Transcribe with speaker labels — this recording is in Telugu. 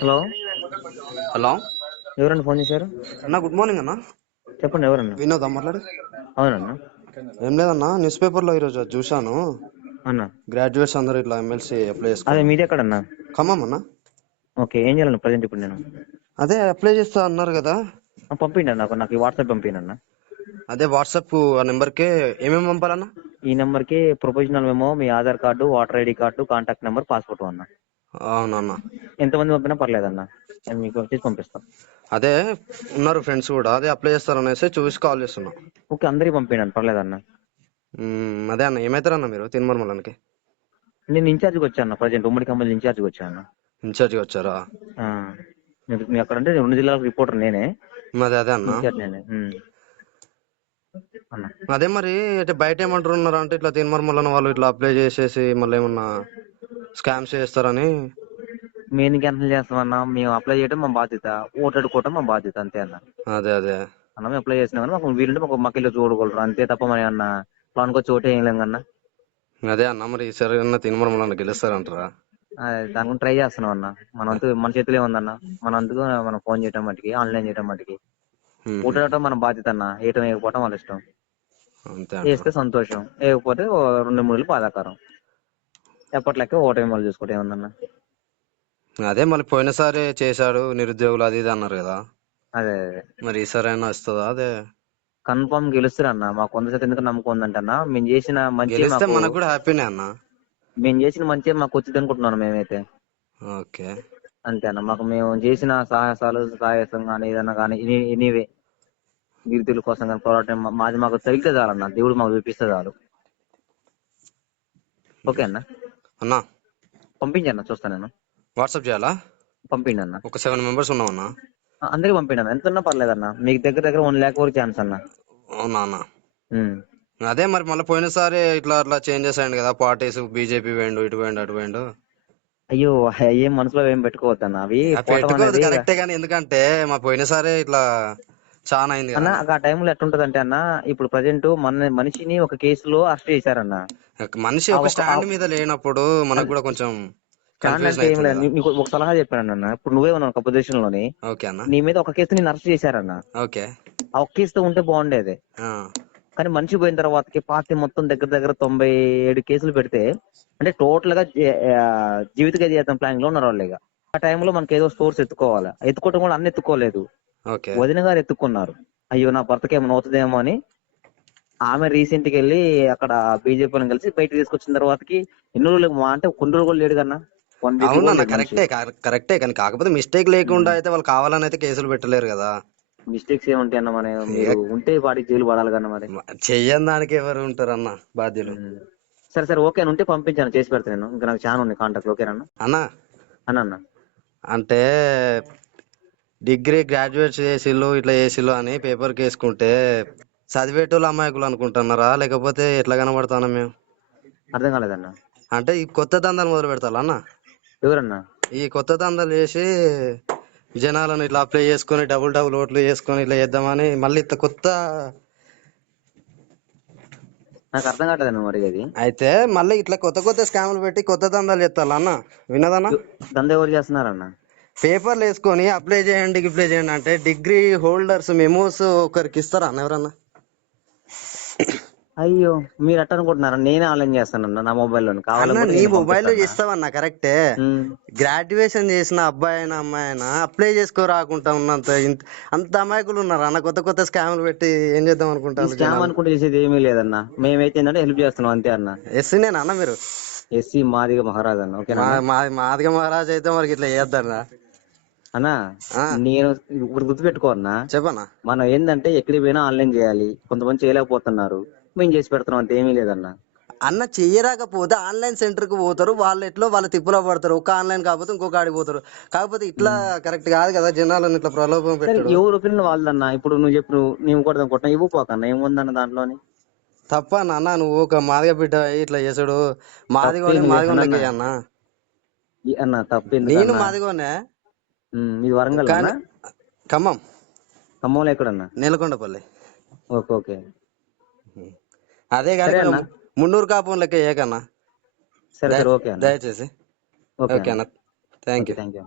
Speaker 1: హలో?
Speaker 2: హలో?
Speaker 1: ఎవరండి ఫోన్ చేశారు?
Speaker 2: అన్న గుడ్ మార్నింగ్ అన్న.
Speaker 1: చెప్పండి ఎవరన్నా?
Speaker 2: వినోదా మాట్లాడు
Speaker 1: అవునన్నా.
Speaker 2: ఏం లేదన్నా న్యూస్ పేపర్లో ఈరోజు చూశాను.
Speaker 1: అన్న.
Speaker 2: గ్రాడ్యుయేట్స్ అందరూ ఇట్లా ఎమ్మెల్సీ అప్లై
Speaker 1: అదే మీది ఎక్కడన్నా?
Speaker 2: ఖమ్మం అన్న.
Speaker 1: ఓకే ఏం చేయాలన్నా ప్రజెంట్ ఇప్పుడు నేను?
Speaker 2: అదే అప్లై చేస్తా అన్నారు కదా.
Speaker 1: పంపిండి అన్న నాకు నాకు ఈ వాట్సాప్ పంపిండి అన్న.
Speaker 2: అదే వాట్సాప్ ఆ నెంబర్ కే ఏమేమి పంపాలన్నా?
Speaker 1: ఈ నెంబర్కి ప్రొఫెషనల్ మెమో మీ Aadhaar card voter ID card contact number passport అన్న.
Speaker 2: అవునన్న.
Speaker 1: ఎంతమంది పంపినా పర్లేదన్న. నేను మీకు వచ్చేసి పంపిస్తాను
Speaker 2: అదే ఉన్నారు ఫ్రెండ్స్ కూడా అదే అప్లై చేస్తారనేసి చూసి కాల్ చేస్తున్నా.
Speaker 1: ఓకే అందరికి పంపిండి పర్లేదన్న.
Speaker 2: మ్మ్, అదే అన్న ఏమైతారన్న మీరు? తిరుమలకి
Speaker 1: నేను ఇన్ఛార్జ్కి వచ్చాను ప్రజెంట్ ఉమ్మడి కంపెనీ ఇన్ఛార్జ్కి వచ్చాను.
Speaker 2: ఇన్ఛార్జ్గా వచ్చారా?
Speaker 1: ఆ, మీరు- మీరు అక్కడ అంటే రెండు జిల్లాలకు రిపోర్టర్ నేనే.
Speaker 2: అదే అదే అన్న.
Speaker 1: ఇన్ఛార్జ్ నేనే ఉమ్. అన్న.
Speaker 2: అదే మరి అంటే బయట ఏమంటున్నారు అంటే ఇట్లా తిరుమల వాళ్ళు ఇట్లా అప్లై చేసేసి మళ్ళీ ఏమన్నా స్కామ్స్ చేస్తారని.
Speaker 1: మేము క్యాన్సిల్ చేస్తామన్నా? మేము అప్లై చేయడం మా బాధ్యత. ఓటాడుకోవటం మా బాధ్యత అంతే అన్న.
Speaker 2: అదే అదే.
Speaker 1: అన్న మేము అప్లై చేసినా కానీ మాకు వీలుంటే మాకు మక్కలు చూడగలరు. అంతే తప్ప మరి అన్న ప్లాన్కి వచ్చి ఓటే వేయలేం కన్నా.
Speaker 2: అదే అన్న మరి ఈసారి అన్న తిరుమల గెలుస్తారంటారా?
Speaker 1: దాని ట్రై చేస్తున్నాం అన్న. మన వంతు మన చేతిలో ఉందన్న మన అందుకు మనం ఫోన్ చేయడం మటుకి ఆన్లైన్ చేయడం మటుకి. ఓటాడటం మన బాధ్యత అన్న. వేయటం వేయకపోవటం వాళ్ళ ఇష్టం.
Speaker 2: అంతే
Speaker 1: వేస్తే సంతోషం. వేయకపోతే రెండు మూడు బాధాకరం. ఎప్పటిలెక్క ఓటమి వాళ్ళు చూసుకోవటం ఏముందన్న.
Speaker 2: అదే మళ్ళీ పోయినసారి చేశాడు నిరుద్యోగులు అది ఇది అన్నారు కదా.
Speaker 1: అదే అదే.
Speaker 2: మరి ఈసారి అయినా వస్తుందా? అదే.
Speaker 1: కన్ఫర్మ్ గెలుస్తారు అన్న మాకు వంద శాతం ఎందుకు నమ్మకం ఉందంటే అన్న మేము చేసిన మంచి
Speaker 2: గెలిస్తే మనకు కూడా హ్యాపీనే అన్న.
Speaker 1: మేము చేసిన మంచి మాకు వచ్చింది అనుకుంటున్నాను మేమైతే.
Speaker 2: ఓకే.
Speaker 1: అంతే అన్న మాకు మేము చేసిన సాహసాలు సాహసం కానీ ఏదన్నా కానీ ఎనీవే గిరితుల కోసం కానీ పోరాటం మా- మాది మాకు తగిలితే చాలన్న దేవుడు మాకు చూపిస్తే చాలు. ఓకే అన్న?
Speaker 2: అన్న.
Speaker 1: పంపించండి అన్న చూస్తాను నేను.
Speaker 2: వాట్సాప్ చేయాలా?
Speaker 1: పంపిండి అన్న
Speaker 2: ఒక సెవెన్ మెంబర్స్ ఉన్నాం అన్న
Speaker 1: అందరికి పంపిండి అన్న ఎంత ఉన్నా పర్లేదన్న. మీకు దగ్గర దగ్గర వన్ ల్యాక్ వరకు ఛాన్స్ అన్న.
Speaker 2: అవునా అన్న. అదే మరి మళ్ళీ పోయినసారి ఇట్లా అట్లా చేంజెస్ అయ్యింది కదా పార్టీస్ బీజేపీ వేయండు ఇటు వేయండు అటు వేయండు.
Speaker 1: అయ్యో ఏం మనసులో ఏం పెట్టుకోవద్దన్న. అవి
Speaker 2: ఆ
Speaker 1: పోవటం
Speaker 2: పెట్టుకోదు
Speaker 1: అనేది
Speaker 2: కరెక్టే కానీ ఎందుకంటే మా పోయినసారి ఇట్లా చాలా అయింది
Speaker 1: అన్న ఆ టైంలో ఎట్లుంటది అంటే అన్న ఇప్పుడు ప్రజెంట్ మన మనిషిని ఒక కేసులో అరెస్ట్ చేశారన్న.
Speaker 2: మనిషి ఒక
Speaker 1: ఒక-
Speaker 2: స్టాండ్ మీద లేనప్పుడు మనకు కూడా కొంచెం
Speaker 1: నీకు ఒక సలహా చెప్పాను అన్న ఇప్పుడు నువ్వే ఉన్నావు ఒక
Speaker 2: పొజిషన్లోని
Speaker 1: నీ మీద ఒక కేసు నేను అరెస్ట్ చేశారన్న.
Speaker 2: ఓకే.
Speaker 1: ఆ ఒక్క కేసుతో ఉంటే బాగుండేది. కానీ మనిషి పోయిన తర్వాతకి పార్టీ మొత్తం దగ్గర దగ్గర తొంభై ఏడు కేసులు పెడితే అంటే టోటల్గా జీవిత ఖైదీ చేద్దాం ప్లాన్లో ఉన్నారు వాళ్ళు ఇక. ఆ టైంలో మనకి ఏదో స్టోర్స్ ఎత్తుకోవాలి. ఎత్తుకోవడం కూడా అన్ని ఎత్తుకోలేదు. వదిన గారు ఎత్తుకున్నారు. అయ్యో నా భర్తకి ఏమైనా అవుతుందేమో అని. ఆమె రీసెంట్కి వెళ్ళి అక్కడ బీజేపీ కలిసి బయటకు తీసుకొచ్చిన తర్వాతకి ఎన్ని రోజులు మా అంటే కొన్ని రోజులు కూడా లేడు కన్నా.
Speaker 2: అవునన్న కరెక్టే కర- కరెక్టే కానీ కాకపోతే మిస్టేక్ లేకుండా అయితే వాళ్ళు కావాలని అయితే కేసులు పెట్టలేరు కదా.
Speaker 1: మిస్టేక్స్ ఏముంటాయి అన్న మన ఉంటే వాడికి జైలు పడాలి కన్నా మరి.
Speaker 2: చెయ్యని దానికి ఎవరు ఉంటారన్న బాధ్యులు?
Speaker 1: ఉమ్. సరే సరే ఓకే ఉంటే పంపించాను చేసి పెడతాను నేను. ఇంకా నాకు చాలా ఉంది కాంటాక్ట్ ఓకేనా
Speaker 2: అన్న?
Speaker 1: అన్న అన్న.
Speaker 2: అంటే డిగ్రీ గ్రాడ్యుయేట్స్ చేసిళ్ళు ఇట్లా చేసిళ్ళు అని పేపర్కి వేసుకుంటే చదివేటోళ్ళు అమాయకులు అనుకుంటున్నారా? లేకపోతే ఎట్లా కనబడతానా మేము?
Speaker 1: అర్థం కాలేదన్న.
Speaker 2: అంటే ఈ కొత్త దందాలు మొదలు పెడతారా అన్న?
Speaker 1: ఎవరన్నా?
Speaker 2: ఈ కొత్త దందాలు చేసి జనాలను ఇట్లా అప్లై చేసుకొని డబుల్ డబుల్ ఓట్లు చేసుకొని ఇట్లా చేద్దామని మళ్ళీ ఇట్లా కొత్త
Speaker 1: నాకు అర్థం కావట్లేదన్న మరి అది
Speaker 2: అయితే మళ్ళీ ఇట్లా కొత్త కొత్త స్కాములు పెట్టి కొత్త దందాలు చేస్తారా అన్న? వినదన్నా
Speaker 1: దంద ఎవరు చేస్తున్నారన్న?
Speaker 2: పేపర్లు వేసుకొని అప్లై చేయండి అప్లై చేయండి అంటే డిగ్రీ హోల్డర్స్ మెమోస్ ఒకరికి ఇస్తారా అన్న ఎవరన్నా?
Speaker 1: అయ్యో మీరు అట్ట అనుకుంటున్నారా? నేనే ఆన్లైన్ చేస్తానన్న నా మొబైల్లో
Speaker 2: అన్న నీ మొబైల్లో చేస్తావన్నా కరెక్టే. గ్రాడ్యుయేషన్ చేసిన అబ్బాయి అయినా అమ్మాయి అయినా అప్లై చేసుకో రాకుండా ఉన్నంత అంత అమాయకులు ఉన్నారు అన్న? కొత్త కొత్త స్కామ్లు పెట్టి ఏం చేద్దాం అనుకుంటారు
Speaker 1: స్కామ్ అనుకుంటే చేసేది ఏమీ లేదన్న. మేమైతే ఏంటంటే హెల్ప్ చేస్తున్నాం అంతే అన్న.
Speaker 2: ఎస్సీనేనా అన్న మీరు?
Speaker 1: ఎస్సీ మాదిగ మహారాజ్ అన్న?
Speaker 2: మా మాదిగ మహారాజ్ అయితే మనకి ఇట్లా చేద్దాం
Speaker 1: అన్న. నేను ఇప్పుడు గుర్తుపెట్టుకో అన్న
Speaker 2: చెప్పన్నా
Speaker 1: మనం ఏంటంటే ఎక్కడికి పోయినా ఆన్లైన్ చేయాలి కొంతమంది చేయలేకపోతున్నారు మేము చేసి పెడుతున్నాం అంతే ఏమీ లేదన్న.
Speaker 2: అన్న చెయ్యరాకపోతే ఆన్లైన్ సెంటర్కు పోతారు వాళ్ళు ఎట్లో వాళ్ళ తిప్పులో పడతారు ఒక ఆన్లైన్ కాకపోతే ఇంకొక ఆడికి పోతారు. కాకపోతే ఇట్లా కరెక్ట్ కాదు కదా జనాలను ఇట్లా ప్రలోభం
Speaker 1: ఎవరు ఒపీనియన్ వాళ్ళదన్న ఇప్పుడు నువ్వు చెప్పు నువ్వు కూడా అనుకుంటున్నా ఇవ్వు పోకన్న ఏముందన్న దాంట్లోని?
Speaker 2: తప్ప నాన్న నువ్వు ఒక మాదిగ బిడ్డ ఇట్లా చేసుడు మాదిగోని
Speaker 1: లేదన్న.
Speaker 2: అన్న.
Speaker 1: అన్న తప్పింది
Speaker 2: నేను మాదిగోనే?
Speaker 1: ఇది వరంగల్
Speaker 2: ఖమ్మం.
Speaker 1: ఖమ్మంలో ఎక్కడన్నా?
Speaker 2: నేలకొండపల్లి.
Speaker 1: Okay okay.
Speaker 2: అదే కానీ. మున్నూరు కాపం లెక్క ఏకన్నా
Speaker 1: సరే సరే ఓకే అన్న.
Speaker 2: దయచేసి.
Speaker 1: ఓకే
Speaker 2: ఓకే అన్న. Thank you.
Speaker 1: Thank you